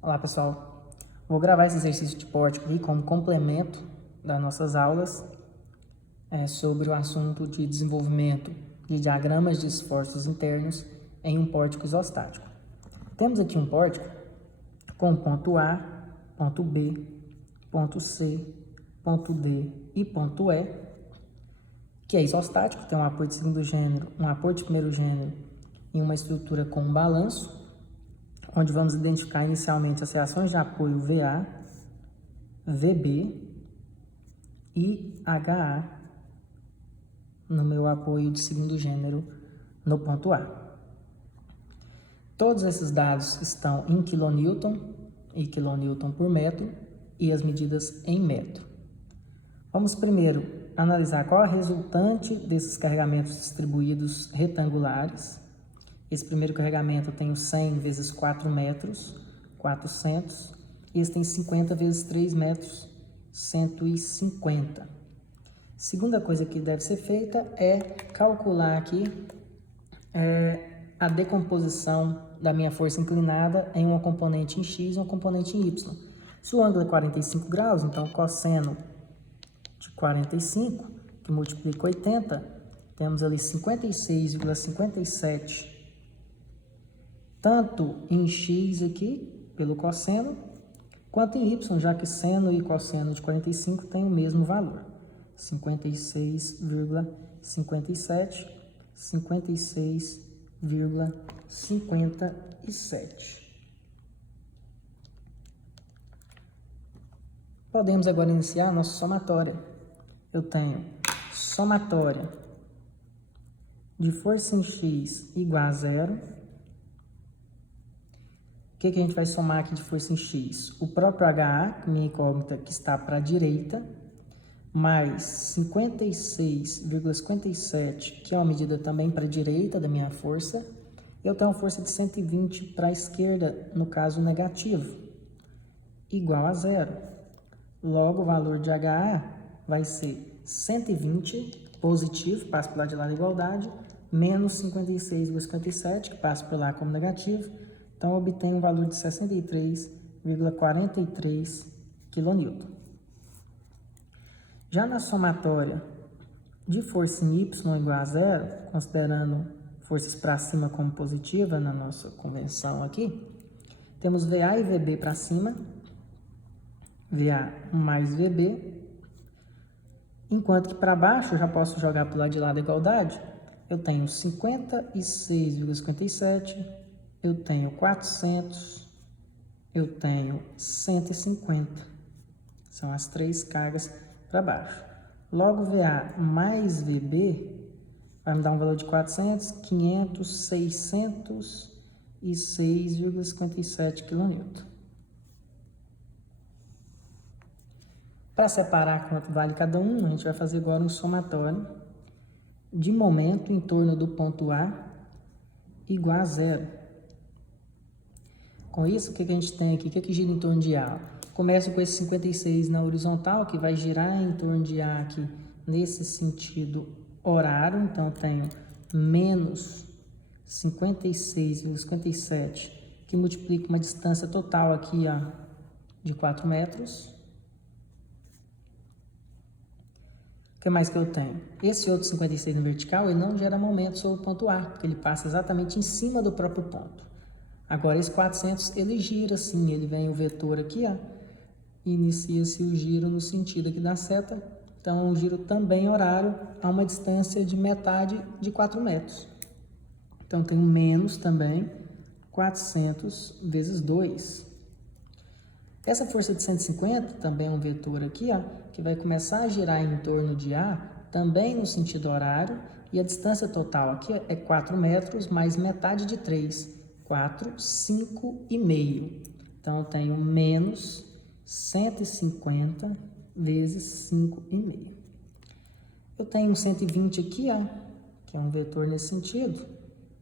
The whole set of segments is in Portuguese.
Olá pessoal, vou gravar esse exercício de pórtico aqui como complemento das nossas aulas sobre o assunto de desenvolvimento de diagramas de esforços internos em um pórtico isostático. Temos aqui um pórtico com ponto A, ponto B, ponto C, ponto D e ponto E, que é isostático, tem um apoio de segundo gênero, um apoio de primeiro gênero e uma estrutura com um balanço, onde vamos identificar inicialmente as reações de apoio VA, VB e HA no meu apoio de segundo gênero no ponto A. Todos esses dados estão em kN e kN por metro e as medidas em metro. Vamos primeiro analisar qual é a resultante desses carregamentos distribuídos retangulares. Esse primeiro carregamento eu tenho 100 vezes 4 metros, 400. E esse tem 50 vezes 3 metros, 150. Segunda coisa que deve ser feita é calcular aqui a decomposição da minha força inclinada em uma componente em X e uma componente em Y. Se o ângulo é 45 graus, então o cosseno de 45, que multiplica 80, temos ali 56,57, tanto em X aqui, pelo cosseno, quanto em Y, já que seno e cosseno de 45 têm o mesmo valor. 56,57, 56,57. Podemos agora iniciar a nossa somatória. Eu tenho somatória de força em X igual a zero. O que a gente vai somar aqui de força em X? O próprio HA, minha incógnita, que está para a direita, mais 56,57, que é uma medida também para a direita da minha força. Eu tenho uma força de 120 para a esquerda, no caso negativo, igual a zero. Logo, o valor de HA vai ser 120, positivo, passa para o lado de lá da igualdade, menos 56,57, que passa por lá como negativo. Então, eu obtenho um valor de 63,43 kN. Já na somatória de força em Y igual a zero, considerando forças para cima como positiva na nossa convenção aqui, temos VA e VB para cima, VA mais VB, enquanto que para baixo eu já posso jogar para o lado de lá da igualdade. Eu tenho 56,57, eu tenho 400, eu tenho 150. São as três cargas para baixo. Logo, VA mais VB vai me dar um valor de 400, 500, 606,57 kN. Para separar quanto vale cada um, a gente vai fazer agora um somatório de momento em torno do ponto A igual a zero. Com isso, o que a gente tem aqui? O que gira em torno de A? Começa com esse 56 na horizontal, que vai girar em torno de A aqui nesse sentido horário. Então, eu tenho menos 56,57, que multiplica uma distância total aqui de 4 metros. O que mais que eu tenho? Esse outro 56 no vertical, ele não gera momento sobre o ponto A, porque ele passa exatamente em cima do próprio ponto. Agora, esse 400, ele gira assim, ele vem o vetor aqui, inicia-se o giro no sentido aqui da seta. Então, um giro também horário a uma distância de metade de 4 metros. Então, tenho menos também 400 vezes 2. Essa força de 150 também é um vetor aqui, que vai começar a girar em torno de A, também no sentido horário, e a distância total aqui é 4 metros mais metade de 3, 4, 5,5. Então, eu tenho menos 150 vezes 5,5. Eu tenho 120 aqui, que é um vetor nesse sentido,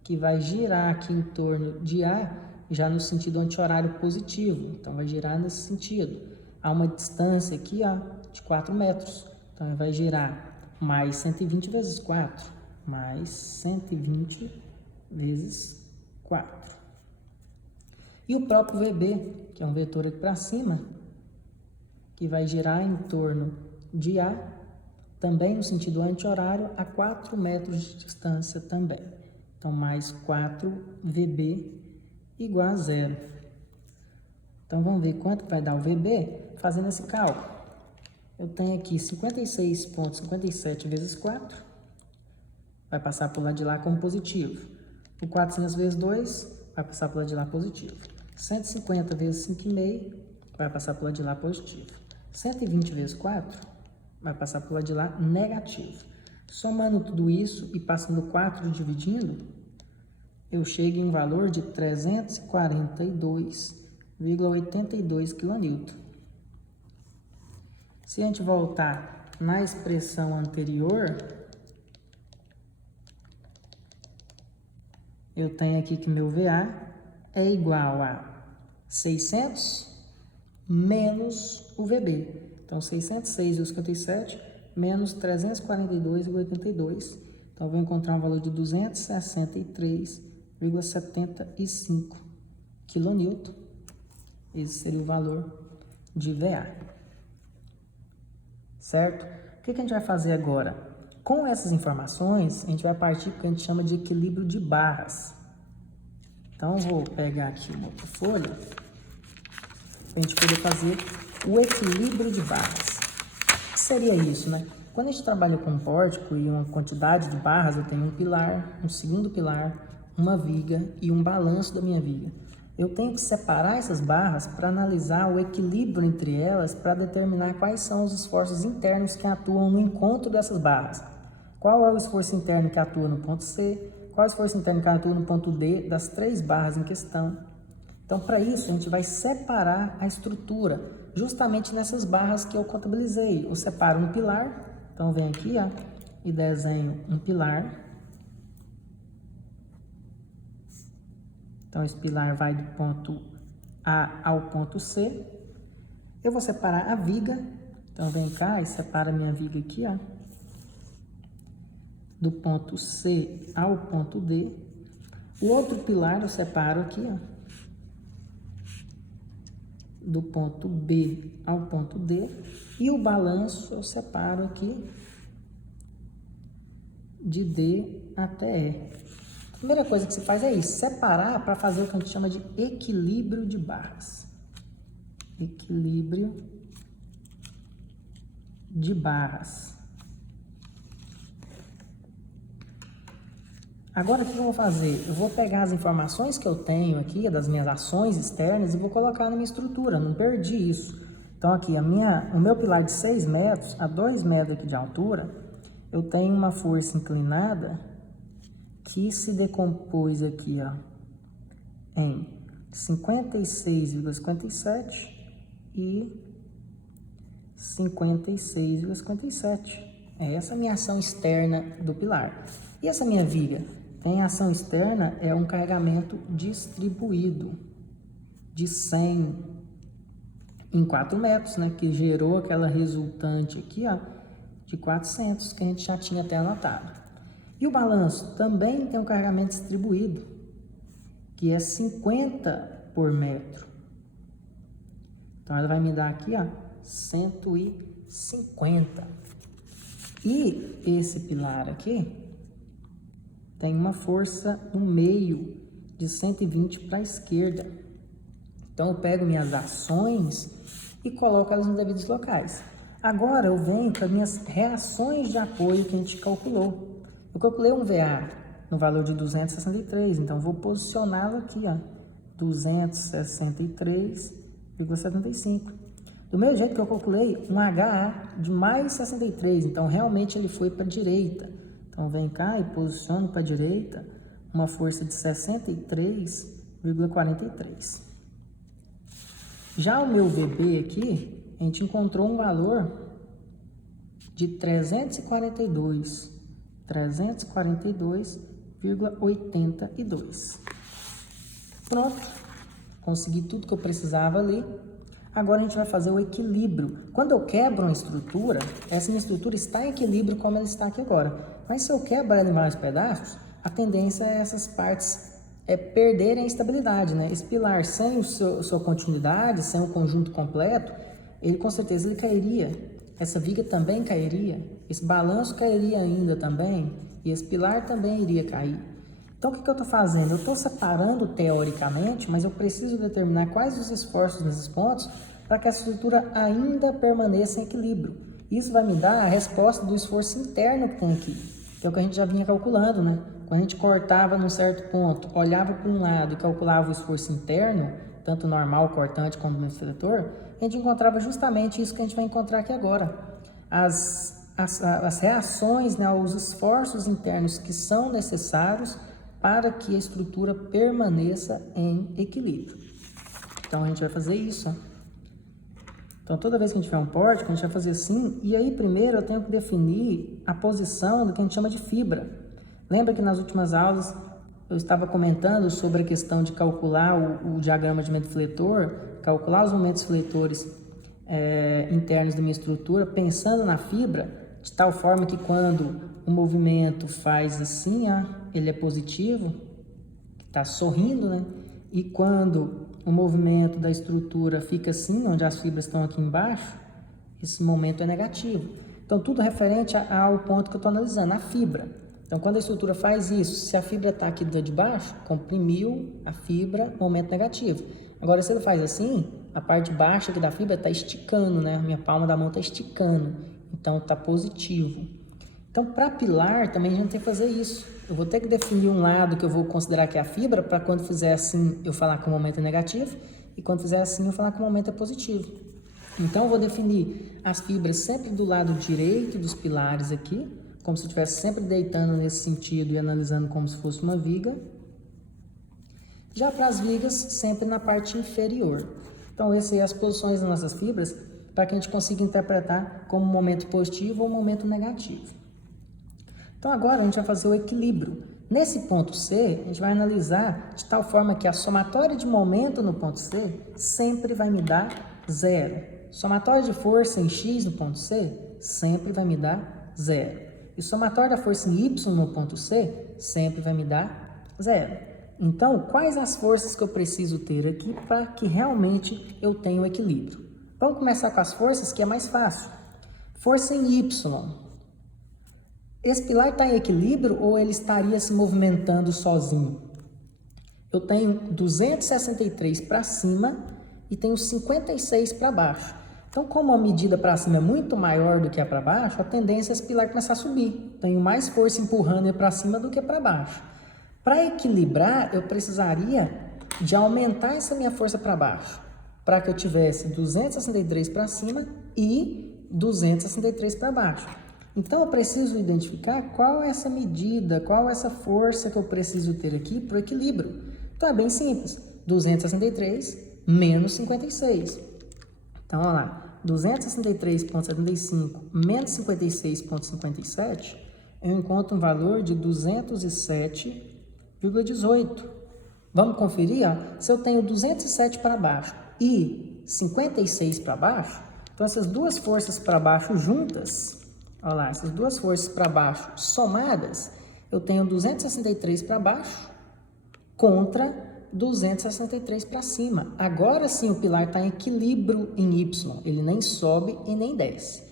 que vai girar aqui em torno de A, já no sentido anti-horário positivo. Então, vai girar nesse sentido. Há uma distância aqui, de 4 metros. Então, vai girar mais 120 vezes 4, mais 120 vezes 4. E o próprio VB, que é um vetor aqui para cima, que vai girar em torno de A, também no sentido anti-horário, a 4 metros de distância também. Então, mais 4VB igual a 0. Então, vamos ver quanto vai dar o VB fazendo esse cálculo. Eu tenho aqui 56,57 vezes 4, vai passar por lá de lá como positivo. O 400 vezes 2 vai passar por lá de lá positivo. 150 vezes 5,5 vai passar por lá de lá positivo. 120 vezes 4 vai passar por lá de lá negativo. Somando tudo isso e passando 4 dividindo, eu chego em um valor de 342,82 kN. Se a gente voltar na expressão anterior, eu tenho aqui que meu VA é igual a 600 menos o VB. Então, 606,57 menos 342,82. Então, eu vou encontrar um valor de 263,75 kN. Esse seria o valor de VA. Certo? O que a gente vai fazer agora? Com essas informações, a gente vai partir para o que a gente chama de equilíbrio de barras. Então, eu vou pegar aqui uma outra folha para a gente poder fazer o equilíbrio de barras. O que seria isso, né? Quando a gente trabalha com um pórtico e uma quantidade de barras, eu tenho um pilar, um segundo pilar, uma viga e um balanço da minha viga. Eu tenho que separar essas barras para analisar o equilíbrio entre elas, para determinar quais são os esforços internos que atuam no encontro dessas barras. Qual é o esforço interno que atua no ponto C, qual é o esforço interno que atua no ponto D das 3 barras em questão. Então, para isso, a gente vai separar a estrutura, justamente nessas barras que eu contabilizei. Eu separo um pilar, então venho aqui, ó, e desenho um pilar. Então, esse pilar vai do ponto A ao ponto C. Eu vou separar a viga. Então, vem cá e separa a minha viga aqui, ó, do ponto C ao ponto D. O outro pilar eu separo aqui, ó, do ponto B ao ponto D. E o balanço eu separo aqui de D até E. A primeira coisa que se faz é isso, separar para fazer o que a gente chama de equilíbrio de barras. Equilíbrio de barras. Agora, o que eu vou fazer? Eu vou pegar as informações que eu tenho aqui, das minhas ações externas, e vou colocar na minha estrutura, não perdi isso. Então, aqui, o meu pilar de 6 metros, a 2 metros aqui de altura, eu tenho uma força inclinada que se decompôs aqui, ó, em 56,57 e 56,57. É essa a minha ação externa do pilar. E essa minha viga? Tem ação externa, é um carregamento distribuído de 100 em 4 metros, né? Que gerou aquela resultante aqui, ó, de 400, que a gente já tinha até anotado. E o balanço também tem um carregamento distribuído, que é 50 por metro. Então, ela vai me dar aqui, ó, 150. E esse pilar aqui tem uma força no meio de 120 para a esquerda. Então, eu pego minhas ações e coloco elas nos devidos locais. Agora, eu venho com as minhas reações de apoio que a gente calculou. Eu calculei um VA no valor de 263, então vou posicioná-lo aqui, ó, 263,75. Do mesmo jeito que eu calculei um HA de mais 63, então realmente ele foi para a direita. Então vem cá e posiciono para a direita uma força de 63,43. Já o meu VB aqui, a gente encontrou um valor de 342,82. Pronto, consegui tudo que eu precisava ali. Agora a gente vai fazer o equilíbrio. Quando eu quebro uma estrutura, essa minha estrutura está em equilíbrio como ela está aqui agora. Mas se eu quebro ela em vários pedaços, a tendência é essas partes perderem a estabilidade, né? Esse pilar sem sua continuidade, sem o conjunto completo, ele com certeza ele cairia. Essa viga também cairia, esse balanço cairia ainda também, e esse pilar também iria cair. Então, o que eu estou fazendo? Eu estou separando teoricamente, mas eu preciso determinar quais os esforços nesses pontos para que a estrutura ainda permaneça em equilíbrio. Isso vai me dar a resposta do esforço interno que tem aqui, que é o que a gente já vinha calculando, né? Quando a gente cortava num certo ponto, olhava para um lado e calculava o esforço interno, tanto normal, cortante, como no seletor, a gente encontrava justamente isso que a gente vai encontrar aqui agora. As reações, né, os esforços internos que são necessários para que a estrutura permaneça em equilíbrio. Então, a gente vai fazer isso. Então, toda vez que a gente tiver um pórtico, a gente vai fazer assim. E aí, primeiro, eu tenho que definir a posição do que a gente chama de fibra. Lembra que nas últimas aulas eu estava comentando sobre a questão de calcular o diagrama de momento fletor, calcular os momentos fletores internos da minha estrutura, pensando na fibra, de tal forma que quando o movimento faz assim, ó, ele é positivo, está sorrindo, né? E quando o movimento da estrutura fica assim, onde as fibras estão aqui embaixo, esse momento é negativo. Então, tudo referente ao ponto que eu estou analisando, a fibra. Então, quando a estrutura faz isso, se a fibra está aqui de baixo, comprimiu a fibra, momento negativo. Agora, se ele faz assim, a parte baixa aqui da fibra está esticando, né? Minha palma da mão está esticando, então está positivo. Então, para pilar, também a gente tem que fazer isso. Eu vou ter que definir um lado que eu vou considerar que é a fibra, para quando fizer assim, eu falar que o momento é negativo, e quando fizer assim, eu falar que o momento é positivo. Então, eu vou definir as fibras sempre do lado direito dos pilares aqui, como se eu estivesse sempre deitando nesse sentido e analisando como se fosse uma viga. Já para as vigas, sempre na parte inferior. Então, essas são as posições das nossas fibras, para que a gente consiga interpretar como momento positivo ou momento negativo. Então, agora a gente vai fazer o equilíbrio. Nesse ponto C, a gente vai analisar de tal forma que a somatória de momento no ponto C sempre vai me dar 0. Somatória de força em X no ponto C sempre vai me dar 0. E somatória da força em Y no ponto C sempre vai me dar 0. Então, quais as forças que eu preciso ter aqui para que realmente eu tenha o equilíbrio? Vamos começar com as forças, que é mais fácil. Força em Y. Esse pilar está em equilíbrio ou ele estaria se movimentando sozinho? Eu tenho 263 para cima e tenho 56 para baixo. Então, como a medida para cima é muito maior do que a para baixo, a tendência é esse pilar começar a subir. Tenho mais força empurrando ele para cima do que para baixo. Para equilibrar, eu precisaria de aumentar essa minha força para baixo, para que eu tivesse 263 para cima e 263 para baixo. Então, eu preciso identificar qual é essa medida, qual é essa força que eu preciso ter aqui para o equilíbrio. Então, é bem simples. 263 menos 56. Então, olha lá. 263,75 menos 56,57, eu encontro um valor de 207,18. Vamos conferir? Ó. Se eu tenho 207 para baixo e 56 para baixo, então essas duas forças para baixo juntas, olha lá, essas duas forças para baixo somadas, eu tenho 263 para baixo contra 263 para cima. Agora sim o pilar está em equilíbrio em Y, ele nem sobe e nem desce.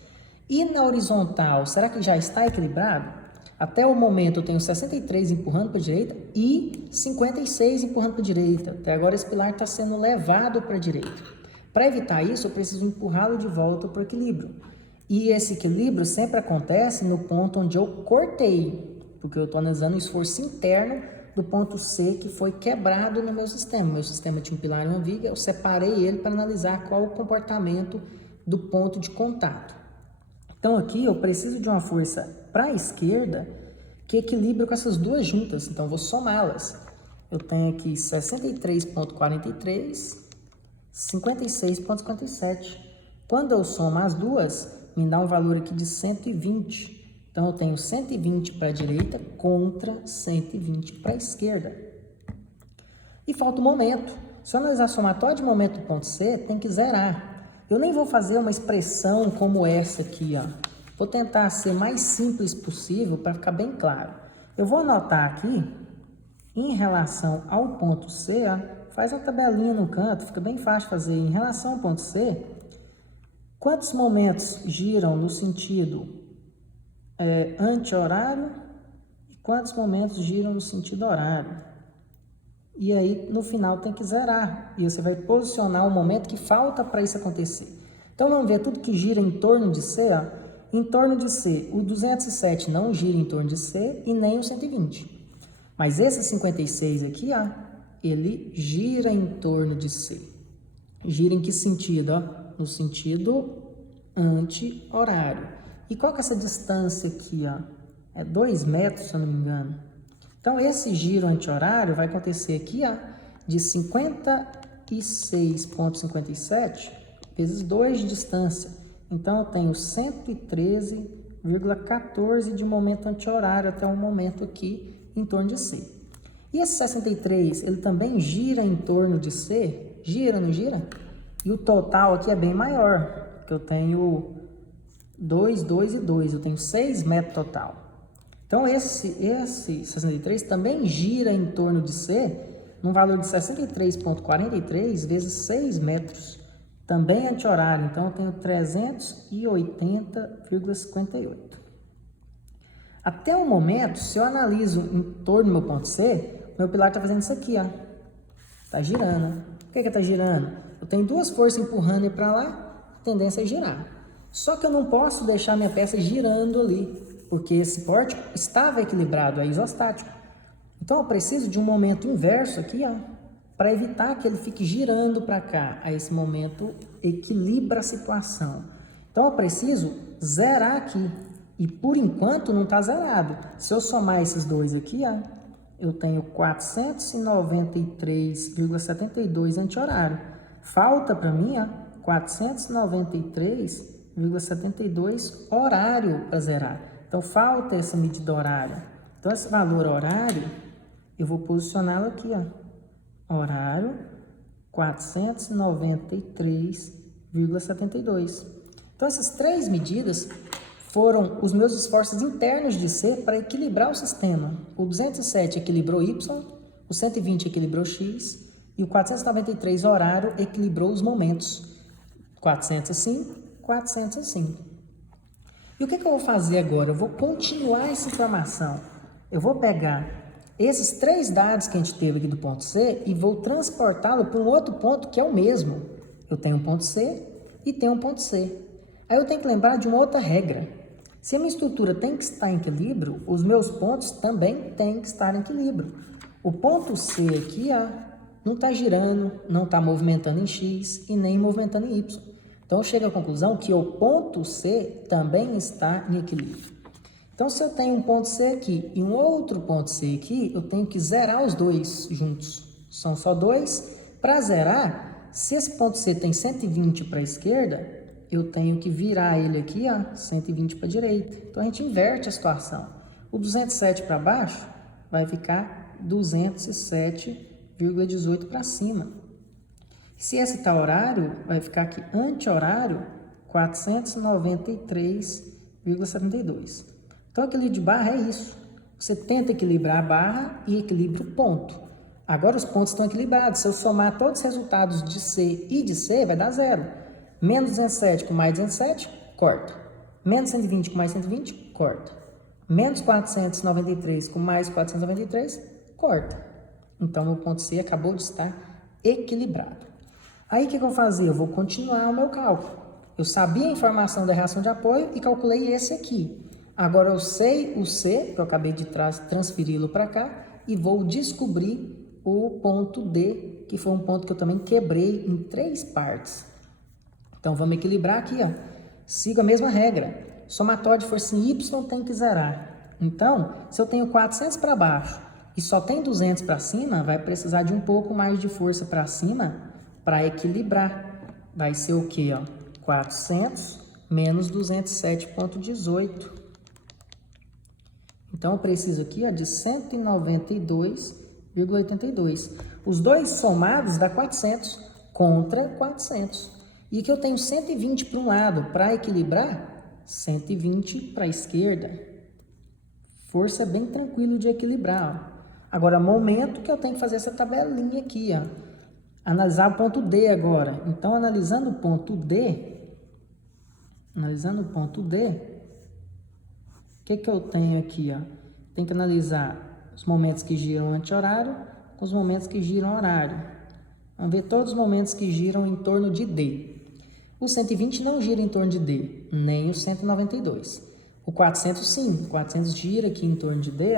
E na horizontal, será que já está equilibrado? Até o momento eu tenho 63 empurrando para a direita e 56 empurrando para a direita. Até agora esse pilar está sendo levado para a direita. Para evitar isso, eu preciso empurrá-lo de volta para o equilíbrio. E esse equilíbrio sempre acontece no ponto onde eu cortei, porque eu estou analisando o esforço interno do ponto C que foi quebrado no meu sistema. Meu sistema tinha um pilar e uma viga, eu separei ele para analisar qual o comportamento do ponto de contato. Então aqui eu preciso de uma força para a esquerda que equilibre com essas duas juntas, então eu vou somá-las. Eu tenho aqui 63,43, 56,57. Quando eu somo as duas, me dá um valor aqui de 120. Então, eu tenho 120 para a direita contra 120 para a esquerda. E falta o momento. Se eu analisar a somatória de momento do ponto C, tem que zerar. Eu nem vou fazer uma expressão como essa aqui, ó. Vou tentar ser mais simples possível para ficar bem claro. Eu vou anotar aqui Em relação ao ponto C, ó, faz a tabelinha no canto, fica bem fácil fazer. Em relação ao ponto C, quantos momentos giram no sentido anti-horário e quantos momentos giram no sentido horário? E aí, no final, tem que zerar. E você vai posicionar o momento que falta para isso acontecer. Então, vamos ver tudo que gira em torno de C. Ó. Em torno de C, o 207 não gira em torno de C e nem o 120. Mas esse 56 aqui, ó, ele gira em torno de C. Gira em que sentido? Ó? No sentido anti-horário. E qual que é essa distância aqui? Ó? É 2 metros, se eu não me engano. Então, esse giro anti-horário vai acontecer aqui, ó, de 56,57 vezes 2 de distância. Então, eu tenho 113,14 de momento anti-horário até o momento aqui em torno de C. E esse 63, ele também gira em torno de C? Gira, não gira? E o total aqui é bem maior, porque eu tenho 2, 2 e 2. Eu tenho 6 metros total. Então, esse 63 também gira em torno de C, num valor de 63,43 vezes 6 metros. Também anti-horário, então eu tenho 380,58. Até o momento, se eu analiso em torno do meu ponto C, meu pilar está fazendo isso aqui, ó. Está girando. Por que está girando? Eu tenho duas forças empurrando ele para lá, a tendência é girar. Só que eu não posso deixar minha peça girando ali, porque esse pórtico estava equilibrado, é isostático. Então eu preciso de um momento inverso aqui, ó, para evitar que ele fique girando para cá. Aí esse momento equilibra a situação. Então eu preciso zerar aqui. E por enquanto não está zerado. Se eu somar esses dois aqui, ó, eu tenho 493,72 anti-horário. Falta para mim, ó, 493,72 horário para zerar. Então falta essa medida horária. Então esse valor horário, eu vou posicioná-lo aqui, ó. Horário 493,72. Então essas três medidas foram os meus esforços internos de C para equilibrar o sistema. O 207 equilibrou Y, o 120 equilibrou X e o 493 horário equilibrou os momentos. 400 assim, 400 assim. E o que eu vou fazer agora? Eu vou continuar essa informação. Eu vou pegar esses três dados que a gente teve aqui do ponto C e vou transportá-lo para um outro ponto que é o mesmo. Eu tenho um ponto C e tenho um ponto C. Aí eu tenho que lembrar de uma outra regra. Se a minha estrutura tem que estar em equilíbrio, os meus pontos também têm que estar em equilíbrio. O ponto C aqui, ó, não está girando, não está movimentando em X e nem movimentando em Y. Então, eu chego à conclusão que o ponto C também está em equilíbrio. Então, se eu tenho um ponto C aqui e um outro ponto C aqui, eu tenho que zerar os dois juntos. São só dois. Para zerar, se esse ponto C tem 120 para a esquerda, eu tenho que virar ele aqui, ó, 120 para a direita. Então, a gente inverte a situação. O 207 para baixo vai ficar 207,18 para cima. Se esse está horário, vai ficar aqui anti-horário 493,72. Então, equilíbrio de barra é isso. Você tenta equilibrar a barra e equilibra o ponto. Agora, os pontos estão equilibrados. Se eu somar todos os resultados de C e de C, vai dar zero. Menos 207 com mais 207, corta. Menos 120 com mais 120, corta. Menos 493 com mais 493, corta. Então, o ponto C acabou de estar equilibrado. Aí, o que eu vou fazer? Eu vou continuar o meu cálculo. Eu sabia a informação da reação de apoio e calculei esse aqui. Agora, eu sei o C, que eu acabei de transferi-lo para cá, e vou descobrir o ponto D, que foi um ponto que eu também quebrei em 3 partes. Então, vamos equilibrar aqui, ó. Sigo a mesma regra. Somatório de força em Y tem que zerar. Então, se eu tenho 400 para baixo e só tem 200 para cima, vai precisar de um pouco mais de força para cima para equilibrar. Vai ser o quê, ó? 400 menos 207,18. Então, eu preciso aqui, ó, de 192,82. Os dois somados dá 400 contra 400. E aqui eu tenho 120 para um lado, para equilibrar, 120 para a esquerda. Força bem tranquilo de equilibrar. Ó. Agora, momento que eu tenho que fazer essa tabelinha aqui, ó. Analisar o ponto D agora. Então, analisando o ponto D, o que eu tenho aqui, ó? Tem que analisar os momentos que giram anti-horário com os momentos que giram horário. Vamos ver todos os momentos que giram em torno de D. O 120 não gira em torno de D, nem o 192. O 400 sim, o 400 gira aqui em torno de D,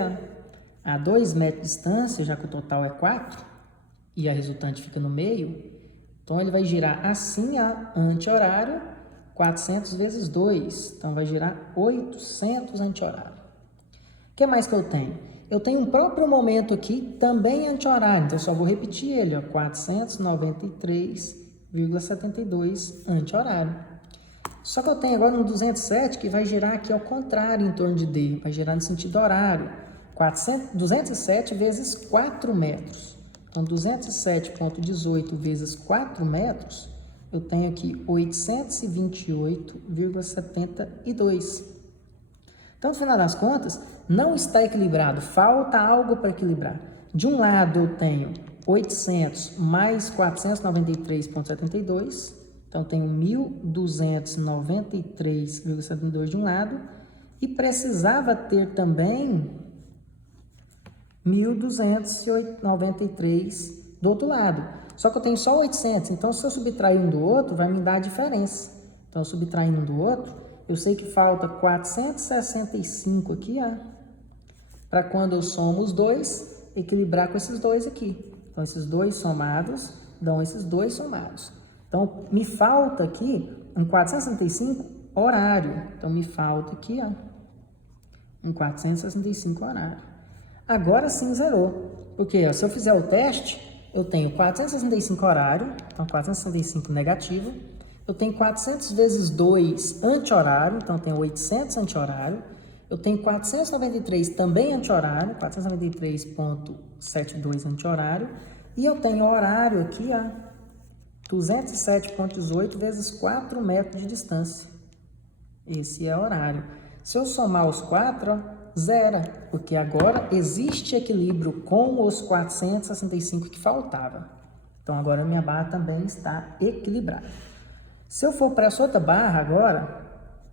a 2 metros de distância, já que o total é 4, e a resultante fica no meio. Então, ele vai girar assim a anti-horário, 400 vezes 2. Então, vai girar 800 anti-horário. O que mais que eu tenho? Eu tenho um próprio momento aqui, também anti-horário. Então, eu só vou repetir ele, ó, 493,72 anti-horário. Só que eu tenho agora um 207 que vai girar aqui ao contrário em torno de D. Vai girar no sentido horário. 207 vezes 4 metros. Então, 207,18 vezes 4 metros, eu tenho aqui 828,72. Então, no final das contas, não está equilibrado, falta algo para equilibrar. De um lado, eu tenho 800 mais 493,72, então tenho 1.293,72 de um lado, e precisava ter também 1.293 do outro lado. Só que eu tenho só 800, então se eu subtrair um do outro, vai me dar a diferença. Então, subtraindo um do outro, eu sei que falta 465 aqui, ó, para quando eu somo os dois, equilibrar com esses dois aqui. Então, esses dois somados dão esses dois somados. Então, me falta aqui um 465 horário. Então, me falta aqui, ó, um 465 horário. Agora sim zerou, porque ó, se eu fizer o teste, eu tenho 465 horário, então 465 negativo, eu tenho 400 vezes 2 anti-horário, então eu tenho 800 anti-horário, eu tenho 493 também anti-horário, 493,72 anti-horário, e eu tenho horário aqui, ó, 207,18 vezes 4 metros de distância. Esse é horário. Se eu somar os 4, ó, zera, porque agora existe equilíbrio com os 465 que faltava. Então, agora minha barra também está equilibrada. Se eu for para essa outra barra agora,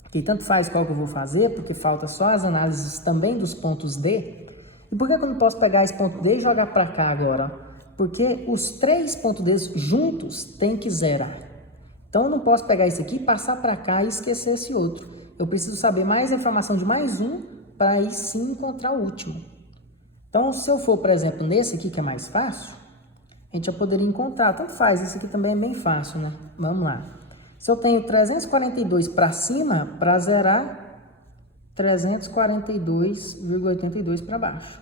que tanto faz qual que eu vou fazer, porque falta só as análises também dos pontos D. E por que eu não posso pegar esse ponto D e jogar para cá agora? Porque os 3 pontos D juntos têm que zerar. Então, eu não posso pegar esse aqui, passar para cá e esquecer esse outro. Eu preciso saber mais a informação de mais um, para aí sim encontrar o último. Então, se eu for, por exemplo, nesse aqui que é mais fácil, a gente já poderia encontrar. Tanto faz, esse aqui também é bem fácil, né? Vamos lá. Se eu tenho 342 para cima, para zerar, 342,82 para baixo.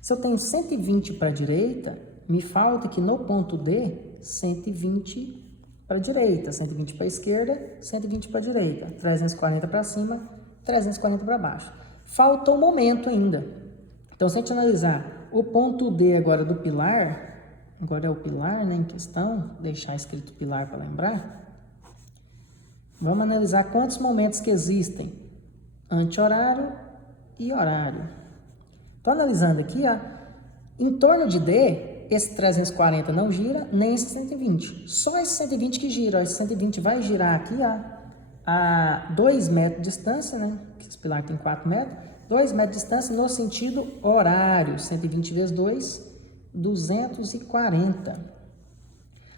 Se eu tenho 120 para a direita, me falta aqui no ponto D, 120 para a direita, 120 para a esquerda, 120 para a direita, 340 para cima, 340 para baixo. Falta um momento ainda. Então, se a gente analisar o ponto D agora do pilar, agora é o pilar, né, em questão, deixar escrito pilar para lembrar. Vamos analisar quantos momentos que existem, anti-horário e horário. Estou analisando aqui, ó, em torno de D, esse 340 não gira, nem esse 120. Só esse 120 que gira, ó, esse 120 vai girar aqui, ó, a 2 metros de distância, né? Esse pilar tem 4 metros. 2 metros de distância no sentido horário. 120 vezes 2, 240.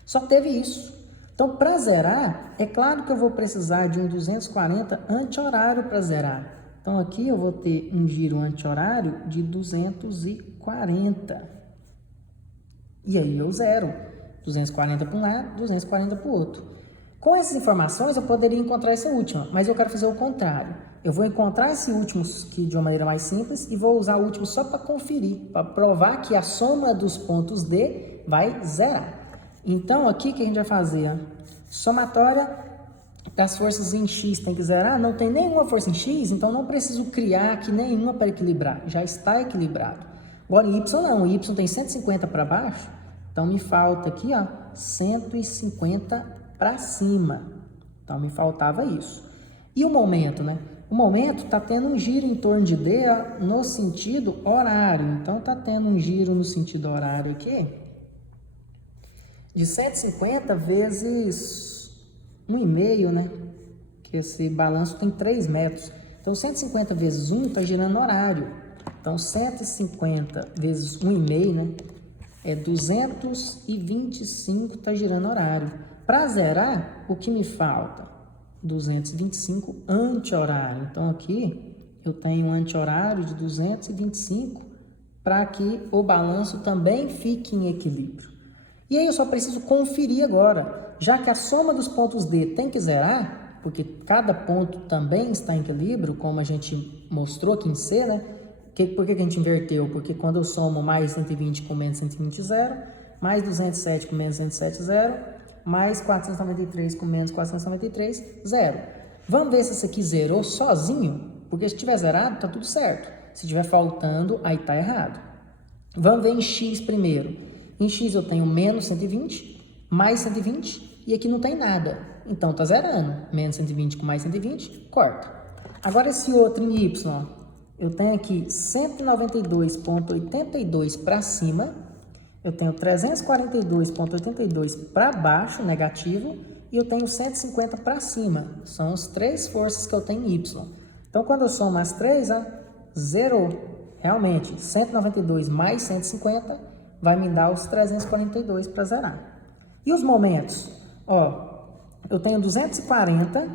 Só teve isso. Então, para zerar, é claro que eu vou precisar de um 240 anti-horário para zerar. Então, aqui eu vou ter um giro anti-horário de 240. E aí eu zero. 240 para um lado, 240 para o outro. Com essas informações, eu poderia encontrar essa última, mas eu quero fazer o contrário. Eu vou encontrar esse último aqui de uma maneira mais simples e vou usar o último só para conferir, para provar que a soma dos pontos D vai zerar. Então, aqui que a gente vai fazer? Somatória das forças em X tem que zerar. Não tem nenhuma força em X, então não preciso criar aqui nenhuma para equilibrar. Já está equilibrado. Agora, em Y não. Em Y tem 150 para baixo, então me falta aqui, ó, 150 para cima. Então, me faltava isso. E o momento, né? O momento está tendo um giro em torno de D no sentido horário. Então, está tendo um giro no sentido horário aqui de 150 vezes 1,5, né? Que esse balanço tem 3 metros. Então, 150 vezes 1 está girando horário. Então, 150 vezes 1,5, né? É 225 está girando horário. Para zerar, o que me falta? 225 anti-horário. Então, aqui eu tenho um anti-horário de 225 para que o balanço também fique em equilíbrio. E aí eu só preciso conferir agora, já que a soma dos pontos D tem que zerar, porque cada ponto também está em equilíbrio, como a gente mostrou aqui em C, né? Por que a gente inverteu? Porque quando eu somo mais 120 com menos 120, zero, mais 207 com menos 207, zero, mais 493 com menos 493, zero. Vamos ver se isso aqui zerou sozinho, porque se tiver zerado, está tudo certo. Se tiver faltando, aí está errado. Vamos ver em X primeiro. Em X eu tenho menos 120, mais 120, e aqui não tem nada. Então, está zerando. Menos 120 com mais 120, corta. Agora, esse outro em Y, ó, eu tenho aqui 192,82 para cima, eu tenho 342,82 para baixo, negativo, e eu tenho 150 para cima. São as 3 forças que eu tenho em Y. Então, quando eu somo as 3, zerou. Realmente, 192 mais 150 vai me dar os 342 para zerar. E os momentos? Ó, eu tenho 240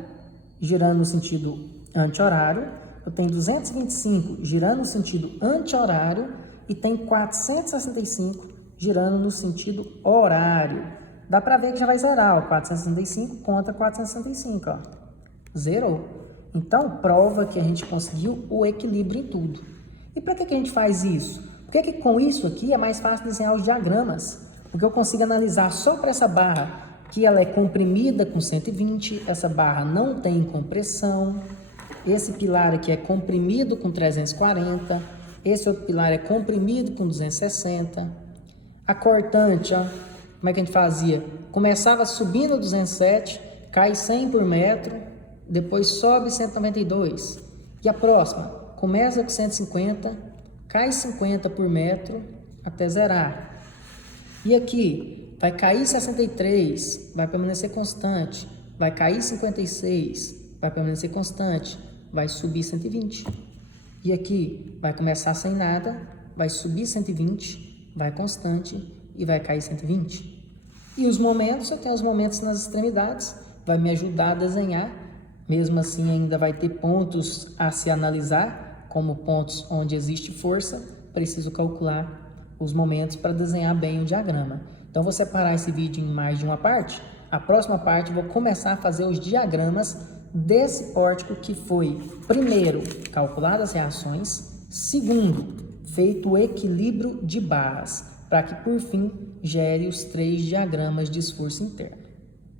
girando no sentido anti-horário, eu tenho 225 girando no sentido anti-horário e tem 465 girando no sentido horário. Dá para ver que já vai zerar, ó, 465 contra 465, ó. Zerou. Então, prova que a gente conseguiu o equilíbrio em tudo. E para que a gente faz isso? Porque com isso aqui é mais fácil desenhar os diagramas. Porque eu consigo analisar só para essa barra que ela é comprimida com 120, essa barra não tem compressão. Esse pilar aqui é comprimido com 340, esse outro pilar é comprimido com 260. A cortante, ó, como é que a gente fazia? Começava subindo 207, cai 100 por metro, depois sobe 192. E a próxima? Começa com 150, cai 50 por metro até zerar. E aqui vai cair 63, vai permanecer constante. Vai cair 56, vai permanecer constante. Vai subir 120. E aqui vai começar sem nada, vai subir 120, vai constante e vai cair 120. E os momentos, eu tenho os momentos nas extremidades, vai me ajudar a desenhar. Mesmo assim, ainda vai ter pontos a se analisar, como pontos onde existe força, preciso calcular os momentos para desenhar bem o diagrama. Então, vou separar esse vídeo em mais de uma parte. A próxima parte, vou começar a fazer os diagramas desse pórtico que foi, primeiro, calculado as reações, segundo, feito o equilíbrio de barras, para que, por fim, gere os 3 diagramas de esforço interno.